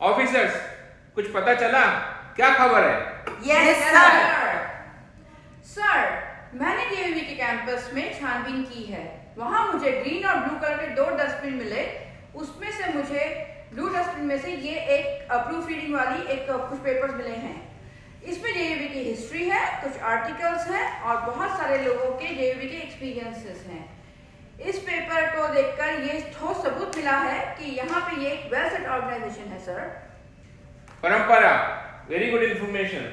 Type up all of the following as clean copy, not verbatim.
Officers, कुछ पता चला? क्या खबर है? Yes sir. सर, मैंने जेवीवी के कैंपस में छानबीन की है। वहाँ मुझे ग्रीन और ब्लू कलर के 2 डस्टबिन मिले। उसमें से मुझे ब्लू डस्टबिन में से ये एक प्रूफ रीडिंग वाली कुछ पेपर्स मिले हैं। इसमें जेवीवी की हिस्ट्री है, कुछ आर्टिकल्स हैं और बहुत सारे लोगों के जेवीवी के एक्सपीरियंसेस हैं। इस पेपर को देखकर ये ठोस सबूत मिला है कि यहाँ पे ये एक वेल सेट ऑर्गेनाइजेशन है सर। परंपरा, वेरी गुड इंफॉर्मेशन।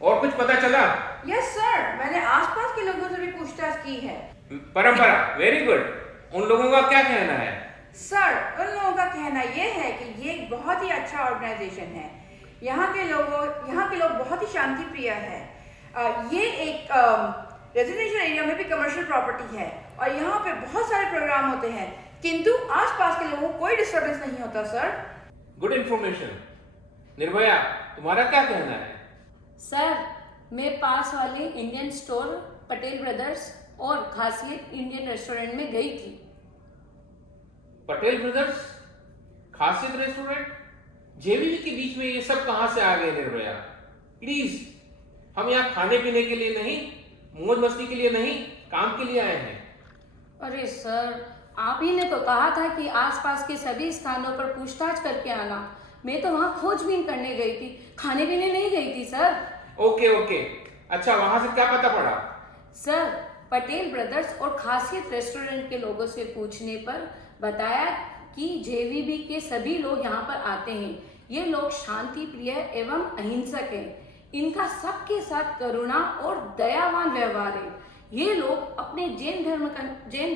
और कुछ पता चला? यस सर, मैंने आसपास के लोगों से भी पूछताछ की है। परंपरा, वेरी गुड। उन लोगों का क्या कहना है? सर, उन लोगों का कहना ये है कि ये एक बहुत ही अच्छा ऑर्गेनाइजेशन है। यहाँ के लोग बहुत ही शांति प्रिय है। ये एक रेजिडेंशियल एरिया में भी कमर्शियल प्रॉपर्टी है और यहाँ पे बहुत सारे प्रोग्राम होते हैं, किंतु आसपास के लोगों को कोई डिस्टर्बेंस नहीं होता सर। Good information. निर्भया, तुम्हारा क्या कहना है? सर, मैं पास वाले इंडियन स्टोर, पटेल ब्रदर्स और खासियत इंडियन रेस्टोरेंट में गई थी। पटेल ब्रदर्स, खासियत रेस्टोरेंट, जेवीवी के बीच में ये सब कहां से आ गए निर्भया? प्लीज, हम यहाँ खाने पीने के लिए नहीं, मौज मस्ती के लिए नहीं, काम के लिए आए हैं। अरे सर, आप ही ने तो कहा था कि आसपास के सभी स्थानों पर पूछताछ करके आना। मैं तो वहाँ खोजबीन करने गई थी, खाने पीने नहीं गई थी सर। ओके ओके, अच्छा वहां से क्या पता पड़ा? सर, पटेल ब्रदर्स और खासियत रेस्टोरेंट के लोगों से पूछने पर बताया कि जेवीबी के सभी लोग यहाँ पर आते हैं। ये लोग शांति प्रिय एवं अहिंसक हैं। इनका सबके साथ करुणा और दयावान व्यवहार है। ये लोग अपने जैन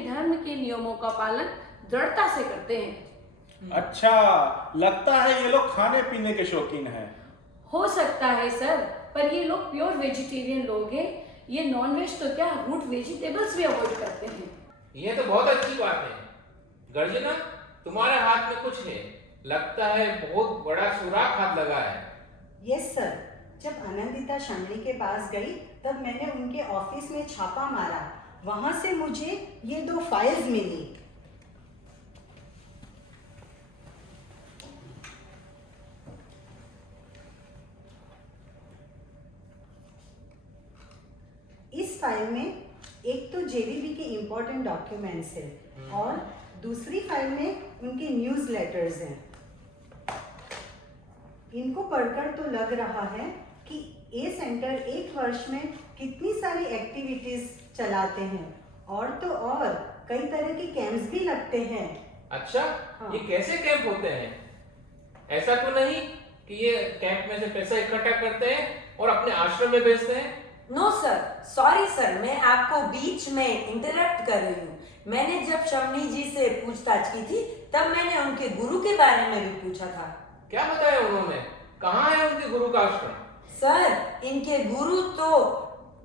धर्म के नियमों का पालन दृढ़ता से करते हैं। अच्छा, लगता है ये लोग खाने पीने के शौकीन हैं। हो सकता है सर, पर ये लोग प्योर वेजिटेरियन लोग हैं। ये नॉनवेज तो क्या, रूट वेजिटेबल्स भी अवॉइड करते हैं। ये तो बहुत अच्छी बात है। गर्जना, तुम्हारे हाथ में कुछ है, लगता है बहुत बड़ा सुराख हाथ लगा है। यस सर, जब आनंदिता शामली के पास गई तब मैंने उनके ऑफिस में छापा मारा। वहां से मुझे ये 2 फाइल्स मिली। इस फाइल में एक तो जेवीबी के इम्पोर्टेंट डॉक्यूमेंट्स है और दूसरी फाइल में उनके न्यूज़ लेटर्स हैं। इनको पढ़कर तो लग रहा है कि ये सेंटर 1 वर्ष में कितनी सारी एक्टिविटीज चलाते हैं और तो और कई तरह के कैंप्स भी लगते हैं। अच्छा, हाँ। ये कैसे कैंप होते हैं? ऐसा तो नहीं कि ये कैंप में से पैसा इकट्ठा करते हैं और अपने आश्रम में भेजते हैं? नो सर, सॉरी सर, मैं आपको बीच में इंटरप्ट कर रही हूँ। मैंने जब शवनी जी से पूछताछ की थी तब मैंने उनके गुरु के बारे में भी पूछा था। क्या बताया उन्होंने? कहाँ है उनके गुरु का आश्रम? सर, इनके गुरु तो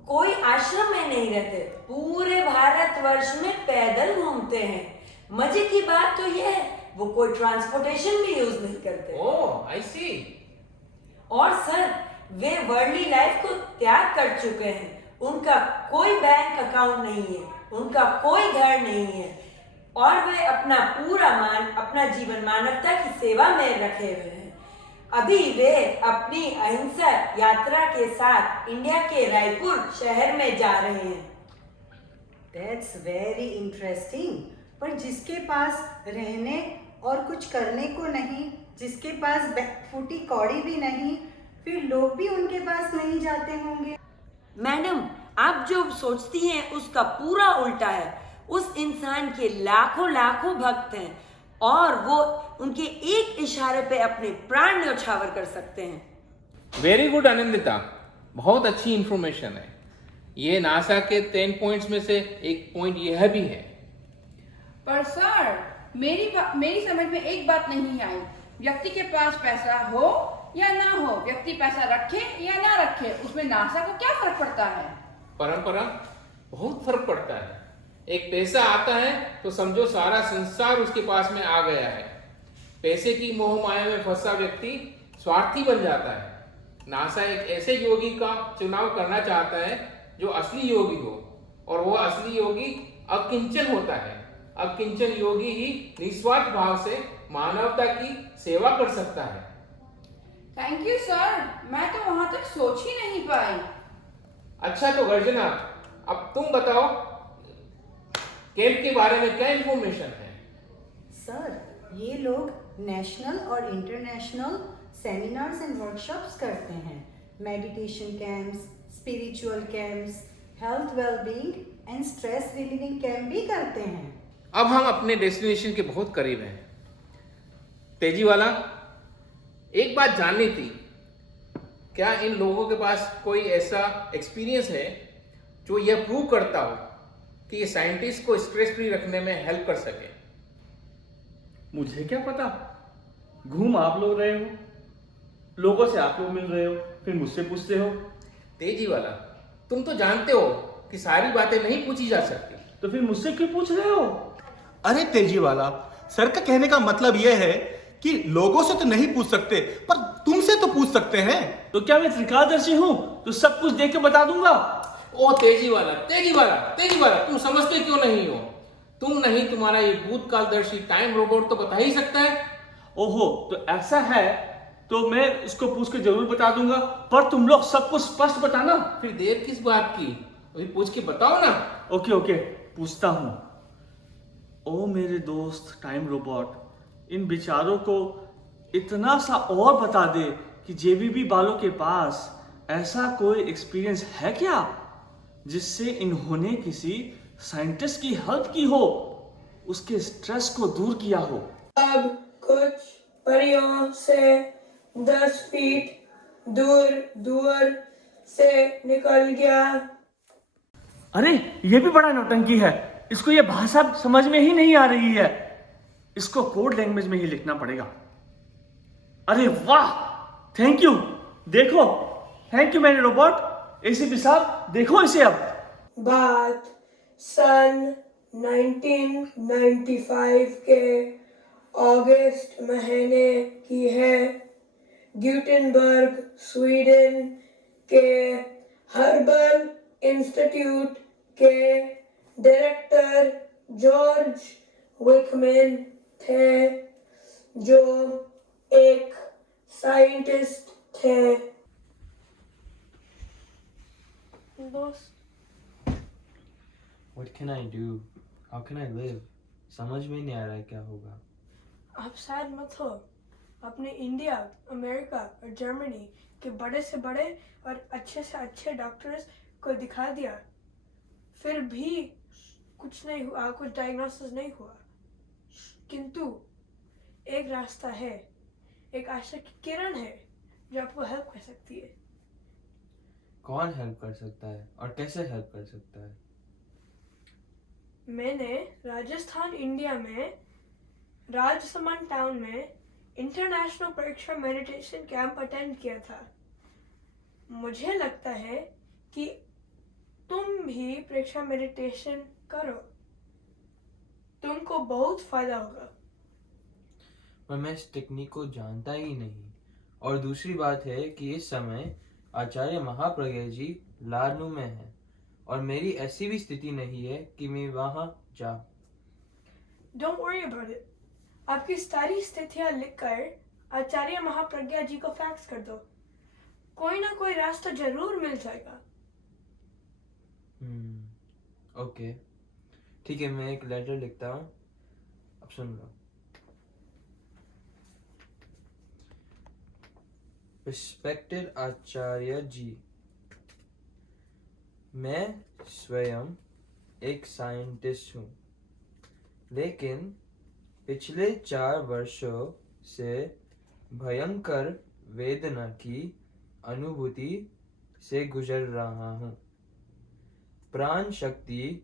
कोई आश्रम में नहीं रहते, पूरे भारतवर्ष में पैदल घूमते हैं। मजे की बात तो यह है वो कोई ट्रांसपोर्टेशन भी यूज नहीं करते। ओह, आई सी। और सर, वे वर्ल्डली लाइफ को त्याग कर चुके हैं। उनका कोई बैंक अकाउंट नहीं है, उनका कोई घर नहीं है और वे अपना जीवन मानवता की सेवा में रखे हुए हैं। अभी वे अपनी अहिंसा यात्रा के साथ इंडिया के रायपुर शहर में जा रहे हैं। That's very interesting. पर जिसके पास रहने और कुछ करने को नहीं, जिसके पास फूटी कौड़ी भी नहीं, फिर लोग भी उनके पास नहीं जाते होंगे। मैडम, आप जो सोचती हैं उसका पूरा उल्टा है। उस इंसान के लाखों लाखों भक्त हैं और वो उनके एक इशारे पे अपने प्राण न्यौछावर कर सकते हैं। वेरी गुड आनंदिता, बहुत अच्छी इंफॉर्मेशन है। ये नासा के 10 पॉइंट्स में से एक पॉइंट यह भी है। पर सर, मेरी समझ में एक बात नहीं आई। व्यक्ति के पास पैसा हो या ना हो, व्यक्ति पैसा रखे या ना रखे, उसमें नासा को क्या फर्क पड़ता है? परंपरा, बहुत फर्क पड़ता है। एक पैसा आता है तो समझो सारा संसार उसके पास में आ गया है। पैसे की मोह माया में फंसा व्यक्ति स्वार्थी बन जाता है। नासा एक ऐसे योगी का चुनाव करना चाहता है जो असली योगी हो, और वो असली योगी अकिंचन होता है। अकिंचन योगी ही निस्वार्थ भाव से मानवता की सेवा कर सकता है। थैंक यू सर, मैं तो वहां तक सोच ही नहीं पाई। अच्छा तो गर्जना, अब तुम बताओ कैंप के बारे में क्या इंफॉर्मेशन है? सर ये लोग नेशनल और इंटरनेशनल सेमिनार्स एंड वर्कशॉप्स करते हैं। Meditation camps, spiritual camps, health wellbeing and stress relieving camp भी करते हैं। अब हम अपने डेस्टिनेशन के बहुत करीब हैं। तेजी वाला, एक बात जाननी थी, क्या इन लोगों के पास कोई ऐसा एक्सपीरियंस है जो यह प्रूव करता हो कि ये साइंटिस्ट को स्ट्रेस फ्री रखने में हेल्प कर सके? मुझे क्या पता, घूम आप लोग रहे हो, लोगों से आप लोग मिल रहे हो, फिर मुझसे पूछते हो। तेजी वाला, तुम तो जानते हो कि सारी बातें नहीं पूछी जा सकती। तो फिर मुझसे क्यों पूछ रहे हो? अरे तेजी वाला, सर का कहने का मतलब यह है कि लोगों से तो नहीं पूछ सकते, पर तुमसे तो पूछ सकते हैं। तो क्या मैं त्रिकालदर्शी हूं तो सब कुछ देख के बता दूंगा? ओ तेजी वाला, तेजी वाला, तेजी वाला, तुम समझते क्यों नहीं हो? तुम नहीं, तुम्हारा ये भूतकालदर्शी टाइम रोबोट तो बता ही सकता है। ओहो, तो ऐसा है तो मैं उसको पूछ के जरूर बता दूंगा, पर तुम लोग सब कुछ स्पष्ट बताना। फिर देर किस बात की, अभी पूछ के बताओ ना। ओके ओके, पूछता हूं। ओ मेरे दोस्त टाइम रोबोट, इन विचारों को इतना सा और बता दे कि जेबीबी वालों के पास ऐसा कोई एक्सपीरियंस है क्या जिससे इन्होंने किसी साइंटिस्ट की हेल्प की हो, उसके स्ट्रेस को दूर किया हो। अब कुछ परियों से 10 फीट दूर से निकल गया। अरे ये भी बड़ा नौटंकी है, इसको ये भाषा समझ में ही नहीं आ रही है, इसको कोड लैंग्वेज में ही लिखना पड़ेगा। अरे वाह, थैंक यू। देखो, थैंक यू मेरे रोबोट। एसीपी साहब देखो इसे। अब बात सन 1995 के अगस्त महीने की है। ग्यूटेनबर्ग, स्वीडन के हर्बल इंस्टीट्यूट के डायरेक्टर जॉर्ज विकमैन थे, जो एक साइंटिस्ट थे। What can I do? How can I live? समझ में नहीं आ रहा है क्या होगा। आप शायद मत हो, अपने इंडिया, अमेरिका और जर्मनी के बड़े से बड़े और अच्छे से अच्छे डॉक्टर्स को दिखा दिया, फिर भी कुछ नहीं हुआ, कुछ डायग्नोसिस नहीं हुआ। किंतु एक रास्ता है, एक आशा की किरण है जो आपको हेल्प कर सकती है। कौन हेल्प कर सकता है और कैसे हेल्प कर सकता है? मैंने राजस्थान, इंडिया में राजसमंद टाउन में इंटरनेशनल परीक्षा मेडिटेशन कैंप अटेंड किया था। मुझे लगता है कि तुम भी परीक्षा मेडिटेशन करो, तुमको बहुत फायदा होगा। पर मैं इस टेक्निक को जानता ही नहीं, और दूसरी बात है कि इस समय आचार्य महाप्रज्ञा जी लारनू में है और मेरी ऐसी भी स्थिति नहीं है कि मैं वहां जाऊं। Don't worry about it. आपकी सारी स्थितियां लिखकर आचार्य महाप्रज्ञा जी को फैक्स कर दो, कोई ना कोई रास्ता जरूर मिल जाएगा। ओके, ठीक है, मैं एक लेटर लिखता हूँ, अब सुन लो। रिस्पेक्टेड आचार्य जी, मैं स्वयं एक साइंटिस्ट हूँ, लेकिन पिछले 4 वर्षों से भयंकर वेदना की अनुभूति से गुजर रहा हूँ। प्राण शक्ति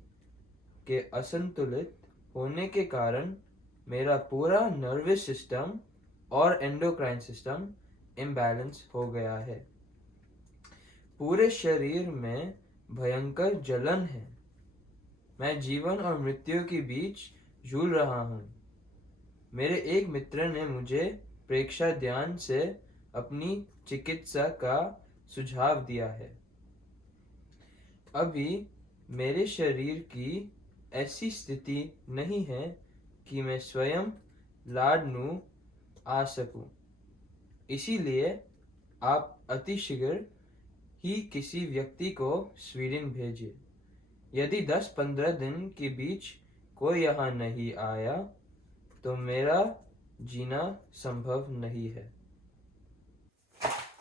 के असंतुलित होने के कारण मेरा पूरा नर्वस सिस्टम और एंडोक्राइन सिस्टम इम्बैलेंस हो गया है। पूरे शरीर में भयंकर जलन है। मैं जीवन और मृत्यु के बीच झूल रहा हूँ। मेरे एक मित्र ने मुझे प्रेक्षा ध्यान से अपनी चिकित्सा का सुझाव दिया है। अभी मेरे शरीर की ऐसी स्थिति नहीं है कि मैं स्वयं लारनू आ सकूं, इसीलिए आप अतिशीघ्र ही किसी व्यक्ति को स्वीडन भेजिए। यदि 10-15 दिन के बीच कोई यहाँ नहीं आया तो मेरा जीना संभव नहीं है।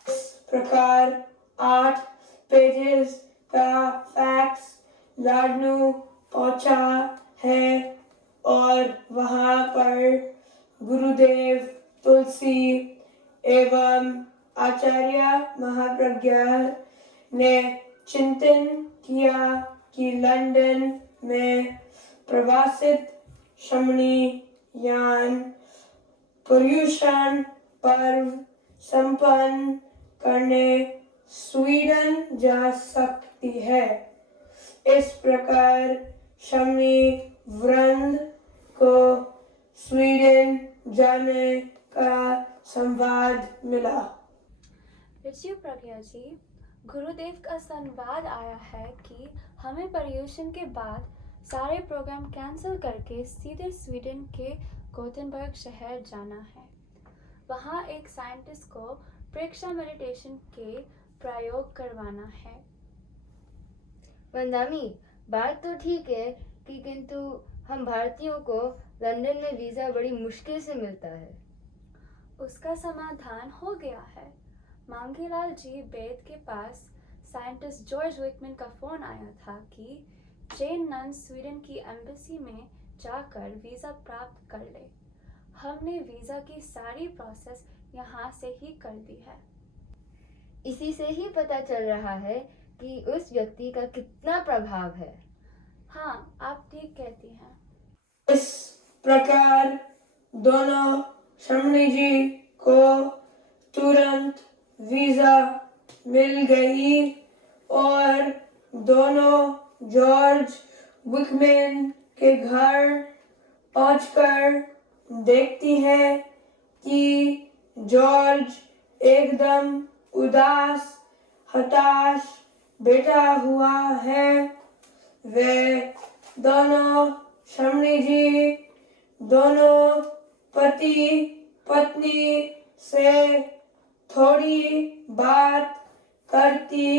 इस प्रकार 8 पेजेस का फैक्स लाडनू पहुंचा है और वहां पर गुरुदेव तुलसी एवं आचार्य महाप्रज्ञा ने चिंतन किया कि लंदन में प्रवासित शमनी यान पर्यूषण पर्व संपन्न करने स्वीडन जा सकती है। इस प्रकार शमनी वृंद को स्वीडन जाने का संवाद मिला। ऋषि प्रज्ञा जी, गुरुदेव का संवाद आया है कि हमें पर्यूषण के बाद सारे प्रोग्राम कैंसिल करके सीधे स्वीडन के गोथेनबर्ग शहर जाना है। वहाँ एक साइंटिस्ट को प्रेक्षा मेडिटेशन के प्रयोग करवाना है। वंदामी, बात तो ठीक है कि किंतु हम भारतीयों को लंदन में वीज़ा बड़ी मुश्किल से मिलता है। उसका समाधान हो गया है। मांगीलाल जी बेद के पास साइंटिस्ट जॉर्ज विकमैन का फोन आया था कि जैन नन स्वीडन की एम्बेसी में जाकर वीज़ा प्राप्त कर ले। हमने वीज़ा की सारी प्रोसेस यहाँ से ही कर दी है। इसी से ही पता चल रहा है कि उस व्यक्ति का कितना प्रभाव है। हाँ, आप ठीक कहती हैं। इस प्रकार दोनों शमनी जी को तुरंत वीजा मिल गई और दोनों जॉर्ज विकमैन के घर पहुंचकर देखती है कि जॉर्ज एकदम उदास हताश बैठा हुआ है। वे दोनों शमनी जी दोनों पति पत्नी से थोड़ी बात करती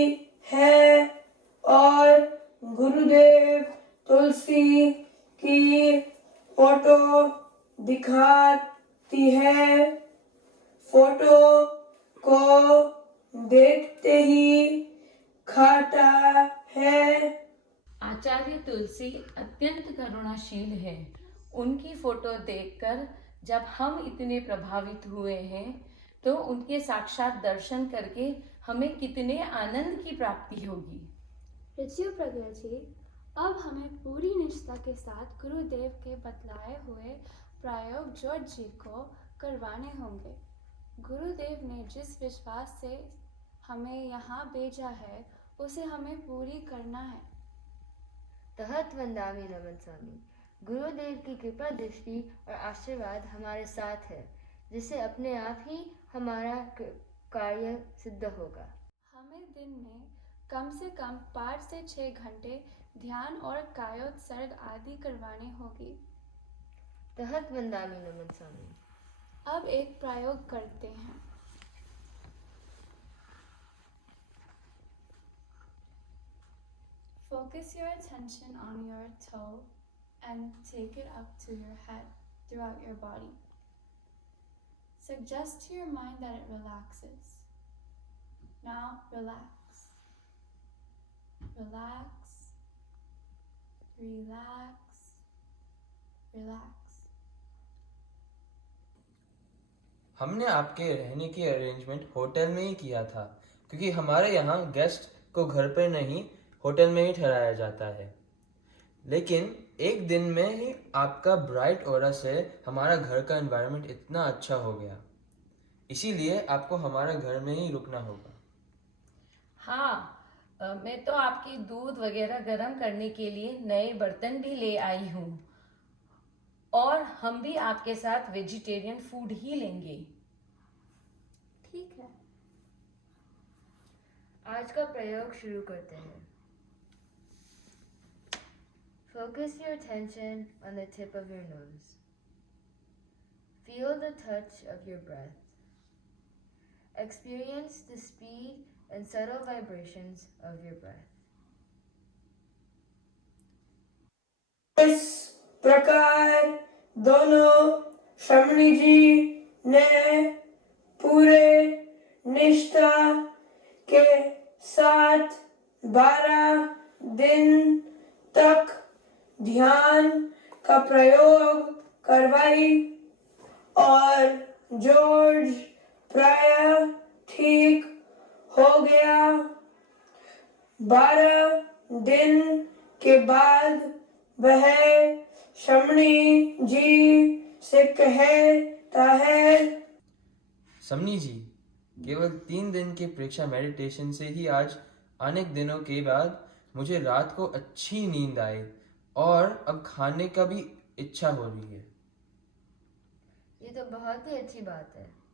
है और गुरुदेव तुलसी की फोटो दिखाती है। फोटो को देखते ही खाता है। आचार्य तुलसी अत्यंत करुणाशील है। उनकी फोटो देखकर जब हम इतने प्रभावित हुए हैं तो उनके साक्षात दर्शन करके हमें कितने आनंद की प्राप्ति होगी। ऋषि प्रज्ञा जी, अब हमें पूरी निष्ठा के साथ गुरुदेव के बतलाए हुए प्रयोग जॉर्ज जी को करवाने होंगे। गुरुदेव ने जिस विश्वास से हमें यहाँ भेजा है उसे हमें पूरी करना है। तहत वंदामी नमन स्वामी, गुरुदेव की कृपा दृष्टि और आशीर्वाद हमारे साथ है, जिससे अपने आप ही हमारा कार्य सिद्ध होगा। हमें दिन में कम से कम 5 से 6 घंटे ध्यान और कायोत्सर्ग आदि करवाने होगी। तहत वंदामी नमन स्वामी। अब एक प्रयोग करते हैं। Focus your attention on your toe and take it up to your head throughout your body. Suggest to your mind that it relaxes. Now relax. Relax. Relax. Relax. हमने आपके रहने की अरेंजमेंट होटल में ही किया था, क्योंकि हमारे यहाँ गेस्ट को घर पर नहीं होटल में ही ठहराया जाता है। लेकिन एक दिन में ही आपका ब्राइट ऑरा से हमारा घर का एनवायरनमेंट इतना अच्छा हो गया, इसीलिए आपको हमारा घर में ही रुकना होगा। हाँ, मैं तो आपके दूध वगैरह गर्म करने के लिए नए बर्तन भी ले आई हूँ और हम भी आपके साथ वेजिटेरियन फूड ही लेंगे। ठीक है। आज का प्रयोग शुरू करते हैं। Focus your attention on the tip of your nose. Feel the touch of your breath. Experience the speed and subtle vibrations of your breath. इस प्रकार दोनों शमणी जी ने पूरे निष्ठा के साथ 12 दिन तक ध्यान का प्रयोग करवाई और जॉर्ज प्राय ठीक हो गया। 12 दिन के बाद वह शमणी जी से कहता है, समनी जी, केवल 3 दिन के प्रेक्षा मेडिटेशन से ही आज अनेक दिनों के बाद मुझे रात को अच्छी नींद आई और अब खाने का भी इच्छा हो रही है। ये तो बहुत ही अच्छी बात है।